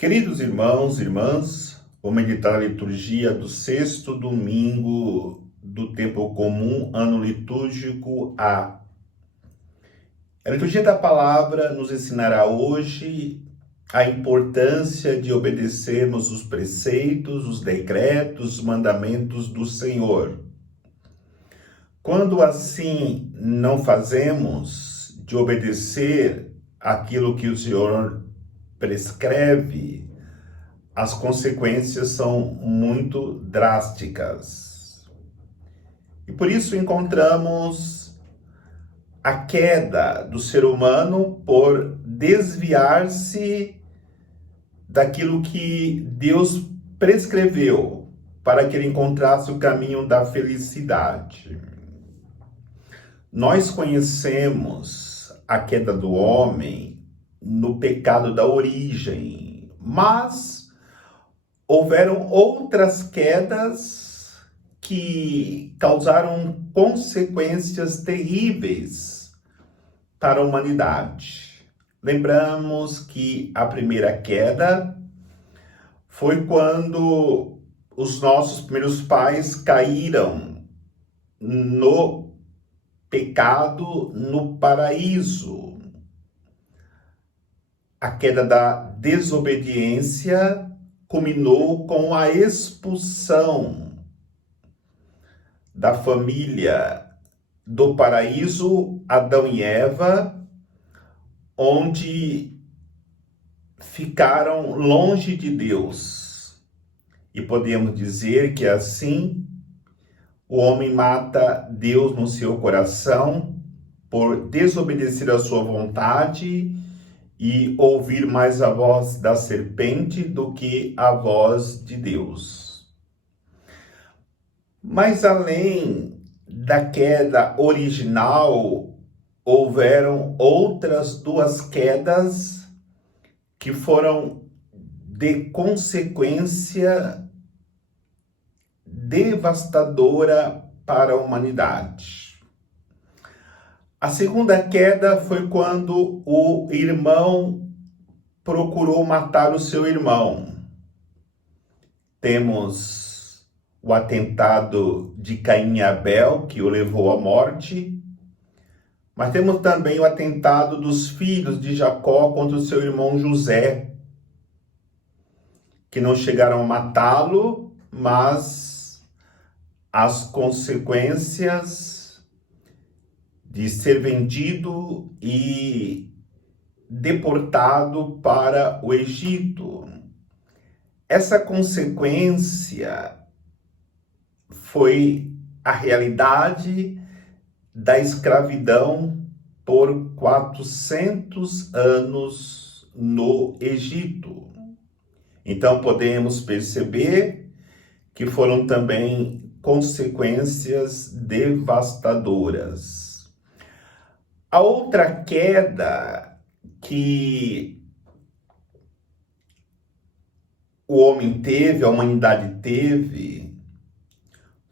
Queridos irmãos e irmãs, vou meditar a liturgia do sexto domingo do tempo comum, ano litúrgico A. A liturgia da palavra nos ensinará hoje a importância de obedecermos os preceitos, os decretos, os mandamentos do Senhor. Quando assim não fazemos, de obedecer aquilo que o Senhor prescreve, as consequências são muito drásticas. E por isso encontramos a queda do ser humano por desviar-se daquilo que Deus prescreveu para que ele encontrasse o caminho da felicidade. Nós conhecemos a queda do homem no pecado da origem, mas houveram outras quedas que causaram consequências terríveis para a humanidade. Lembramos que a primeira queda foi quando os nossos primeiros pais caíram no pecado no paraíso. A queda da desobediência culminou com a expulsão da família do paraíso, Adão e Eva, onde ficaram longe de Deus. E podemos dizer que assim o homem mata Deus no seu coração por desobedecer à sua vontade e ouvir mais a voz da serpente do que a voz de Deus. Mas além da queda original, houveram outras duas quedas que foram de consequência devastadora para a humanidade. A segunda queda foi quando o irmão procurou matar o seu irmão. Temos o atentado de Caim e Abel, que o levou à morte, mas temos também o atentado dos filhos de Jacó contra o seu irmão José, que não chegaram a matá-lo, mas as consequências de ser vendido e deportado para o Egito. Essa consequência foi a realidade da escravidão por 400 anos no Egito. Então podemos perceber que foram também consequências devastadoras. A outra queda que o homem teve, a humanidade teve,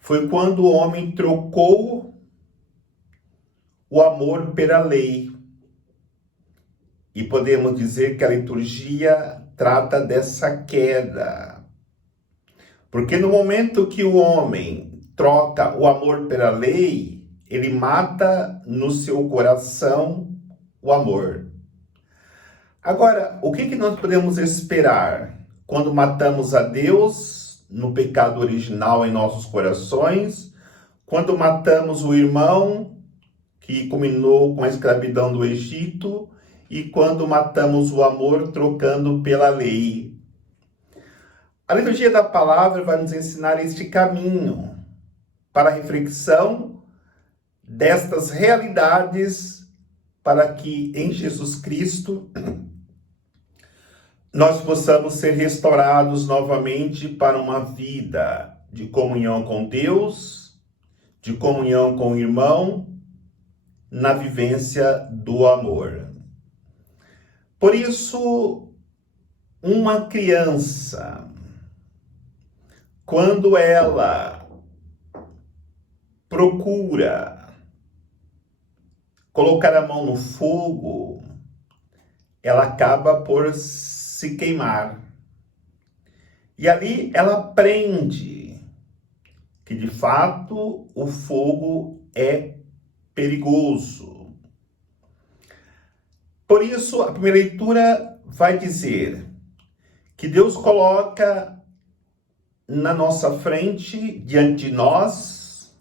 foi quando o homem trocou o amor pela lei. E podemos dizer que a liturgia trata dessa queda. Porque no momento que o homem troca o amor pela lei, ele mata no seu coração o amor. Agora, o que nós podemos esperar quando matamos a Deus no pecado original em nossos corações, quando matamos o irmão que culminou com a escravidão do Egito e quando matamos o amor trocando pela lei? A liturgia da palavra vai nos ensinar este caminho para a reflexão destas realidades, para que em Jesus Cristo nós possamos ser restaurados novamente para uma vida de comunhão com Deus, de comunhão com o irmão, na vivência do amor. Por isso, uma criança, quando ela procura colocar a mão no fogo, ela acaba por se queimar. E ali ela aprende que, de fato, o fogo é perigoso. Por isso, a primeira leitura vai dizer que Deus coloca na nossa frente, diante de nós,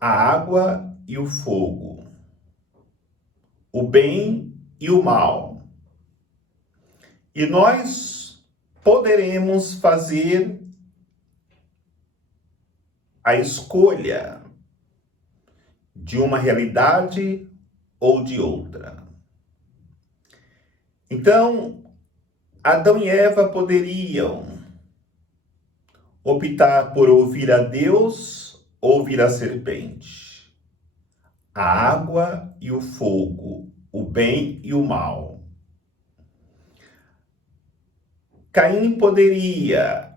a água e o fogo, o bem e o mal. E nós poderemos fazer a escolha de uma realidade ou de outra. Então, Adão e Eva poderiam optar por ouvir a Deus ou ouvir a serpente, a água e o fogo, o bem e o mal. Caim poderia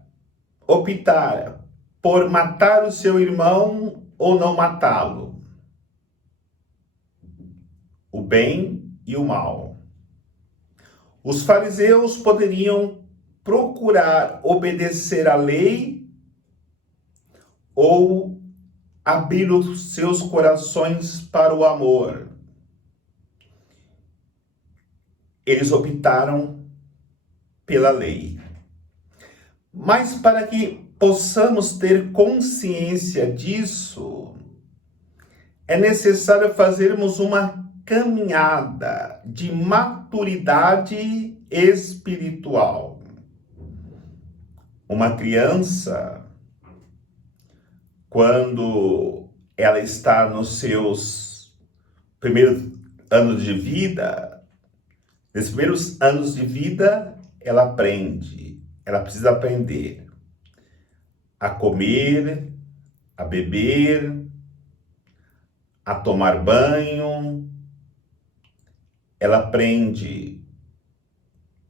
optar por matar o seu irmão ou não matá-lo, o bem e o mal. Os fariseus poderiam procurar obedecer à lei ou abrir os seus corações para o amor. Eles optaram pela lei. Mas para que possamos ter consciência disso, é necessário fazermos uma caminhada de maturidade espiritual. Uma criança, quando ela está nos seus primeiros anos de vida, nesses primeiros anos de vida, ela aprende, ela precisa aprender a comer, a beber, a tomar banho. Ela aprende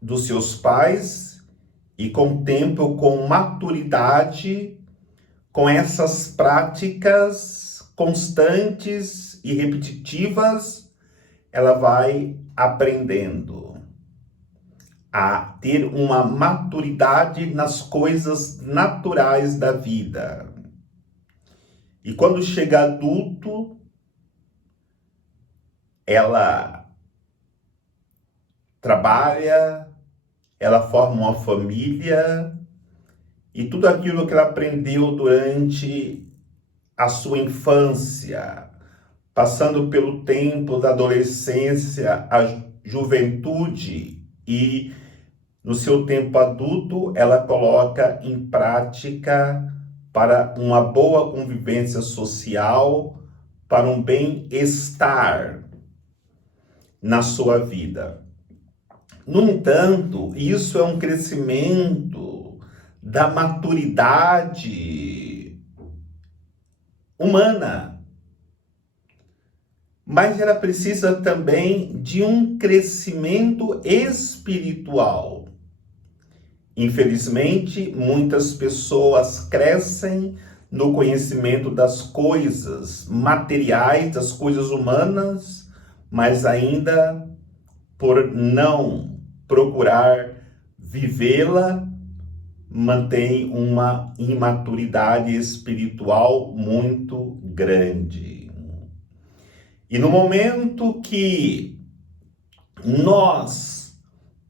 dos seus pais e, com o tempo, com maturidade, com essas práticas constantes e repetitivas, ela vai aprendendo a ter uma maturidade nas coisas naturais da vida. E quando chega adulto, ela trabalha, ela forma uma família, e tudo aquilo que ela aprendeu durante a sua infância, passando pelo tempo da adolescência, a juventude e no seu tempo adulto, ela coloca em prática para uma boa convivência social, para um bem-estar na sua vida. No entanto, isso é um crescimento da maturidade humana, mas ela precisa também de um crescimento espiritual. Infelizmente, muitas pessoas crescem no conhecimento das coisas materiais, das coisas humanas, mas ainda por não procurar vivê-la, mantém uma imaturidade espiritual muito grande. E no momento que nós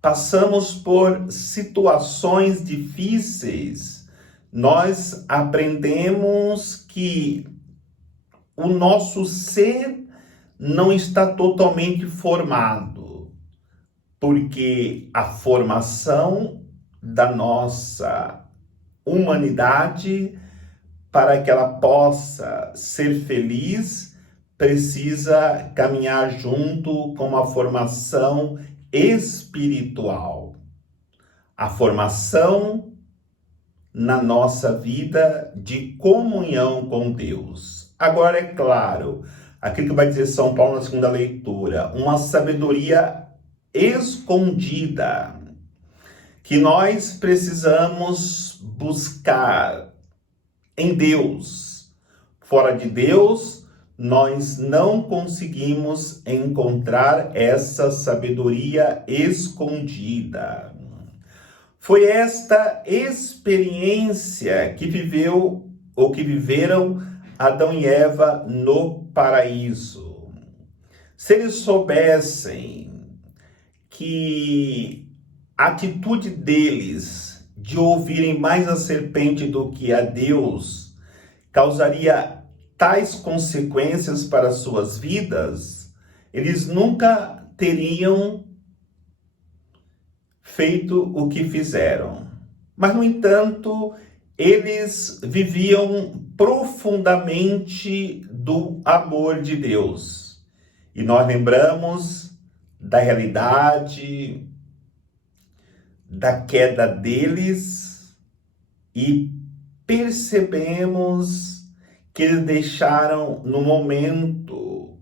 passamos por situações difíceis, nós aprendemos que o nosso ser não está totalmente formado, porque a formação da nossa humanidade, para que ela possa ser feliz, precisa caminhar junto com a formação espiritual. A formação na nossa vida de comunhão com Deus. Agora, é claro, aquilo que vai dizer São Paulo na segunda leitura, uma sabedoria escondida, que nós precisamos buscar em Deus. Fora de Deus, nós não conseguimos encontrar essa sabedoria escondida. Foi esta experiência que viveu ou que viveram Adão e Eva no paraíso. Se eles soubessem que a atitude deles de ouvirem mais a serpente do que a Deus causaria tais consequências para suas vidas, eles nunca teriam feito o que fizeram. Mas, no entanto, eles viviam profundamente do amor de Deus. E nós lembramos da realidade da queda deles e percebemos que eles deixaram, no momento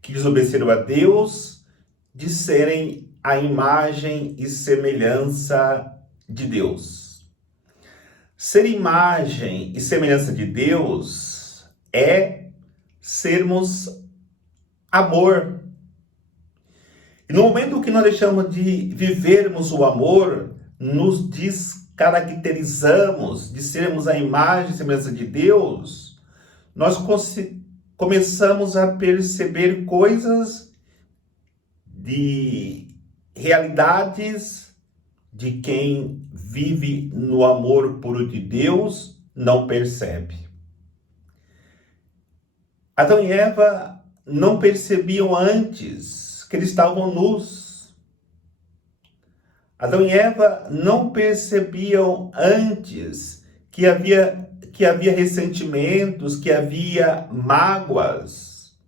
que desobedeceram a Deus, de serem a imagem e semelhança de Deus. Ser imagem e semelhança de Deus é sermos amor. E no momento que nós deixamos de vivermos o amor, nos descaracterizamos de sermos a imagem e semelhança de Deus, nós começamos a perceber coisas de realidades de quem vive no amor puro de Deus não percebe. Adão e Eva não percebiam antes que eles estavam nus. Adão e Eva não percebiam antes que havia ressentimentos, que havia mágoas.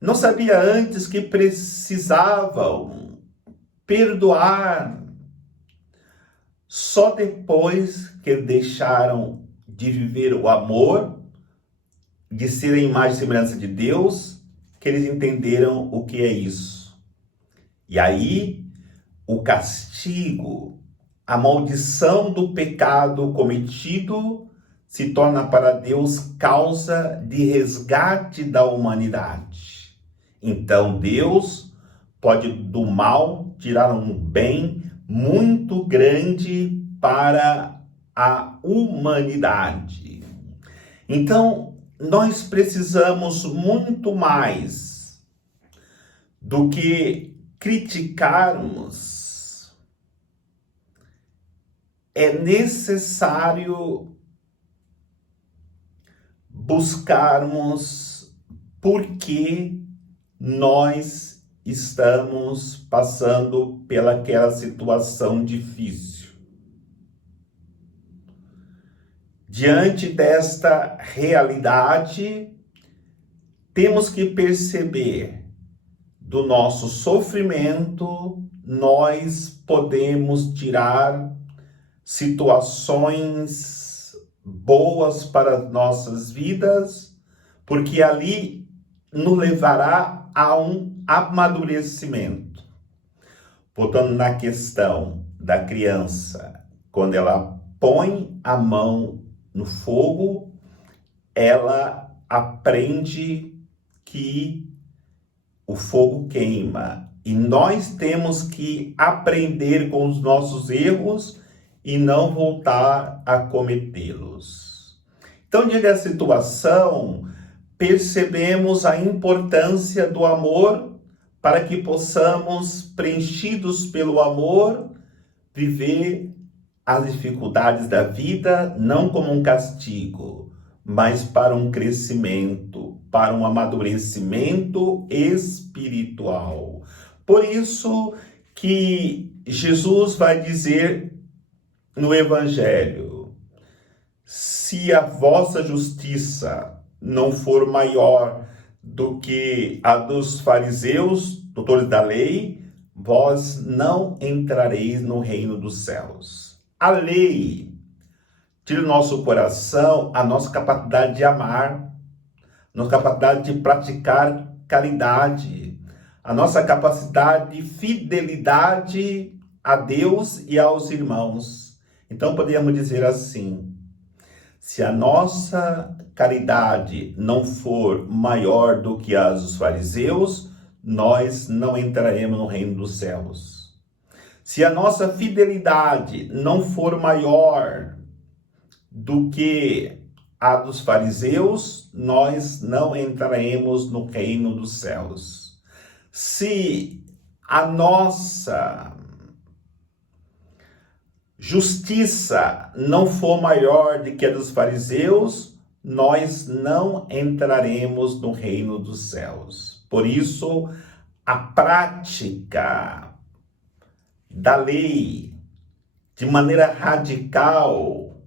Não sabia antes que precisavam perdoar. Só depois que deixaram de viver o amor, de ser a imagem e semelhança de Deus, que eles entenderam o que é isso. E aí, o castigo, a maldição do pecado cometido se torna para Deus causa de resgate da humanidade. Então Deus pode do mal tirar um bem muito grande para a humanidade. Então nós precisamos muito mais do que criticarmos. É necessário buscarmos por que nós estamos passando pelaquela situação difícil. Diante desta realidade, temos que perceber do nosso sofrimento, nós podemos tirar situações boas para nossas vidas, porque ali nos levará a um amadurecimento. Voltando na questão da criança, quando ela põe a mão no fogo, ela aprende que o fogo queima. E nós temos que aprender com os nossos erros e não voltar a cometê-los. Então, diante da situação, percebemos a importância do amor para que possamos, preenchidos pelo amor, viver as dificuldades da vida não como um castigo, mas para um crescimento, para um amadurecimento espiritual. Por isso que Jesus vai dizer no Evangelho: se a vossa justiça não for maior do que a dos fariseus, doutores da lei, vós não entrareis no reino dos céus. A lei tira do nosso coração a nossa capacidade de amar, nossa capacidade de praticar caridade, a nossa capacidade de fidelidade a Deus e aos irmãos. Então podemos dizer assim: se a nossa caridade não for maior do que a dos fariseus, nós não entraremos no reino dos céus. Se a nossa fidelidade não for maior do que a dos fariseus, nós não entraremos no reino dos céus. Se a nossa justiça não for maior do que a dos fariseus, nós não entraremos no reino dos céus. Por isso, a prática da lei, de maneira radical,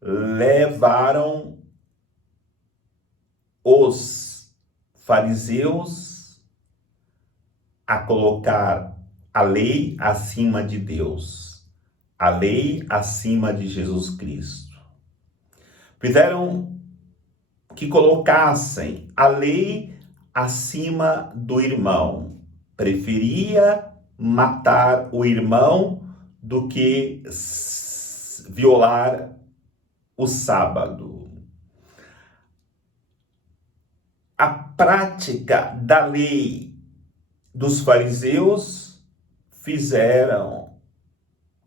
levaram os fariseus a colocar a lei acima de Deus, a lei acima de Jesus Cristo. Fizeram que colocassem a lei acima do irmão. Preferia matar o irmão do que violar o sábado. A prática da lei dos fariseus fizeram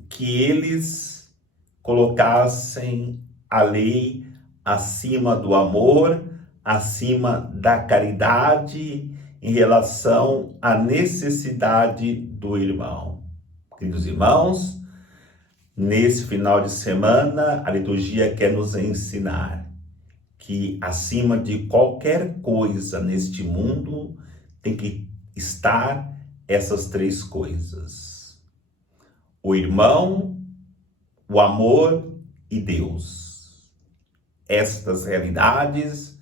que eles colocassem a lei acima do amor, acima da caridade, em relação à necessidade do irmão. Queridos irmãos, nesse final de semana, a liturgia quer nos ensinar que acima de qualquer coisa neste mundo tem que estar essas três coisas: o irmão, o amor e Deus. Estas realidades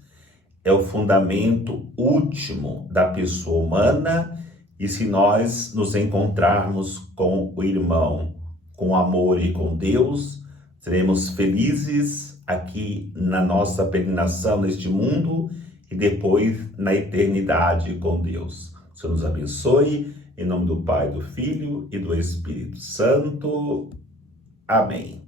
é o fundamento último da pessoa humana, e se nós nos encontrarmos com o irmão, com amor e com Deus, seremos felizes aqui na nossa peregrinação neste mundo e depois na eternidade com Deus. O Senhor nos abençoe, em nome do Pai, do Filho e do Espírito Santo. Amém.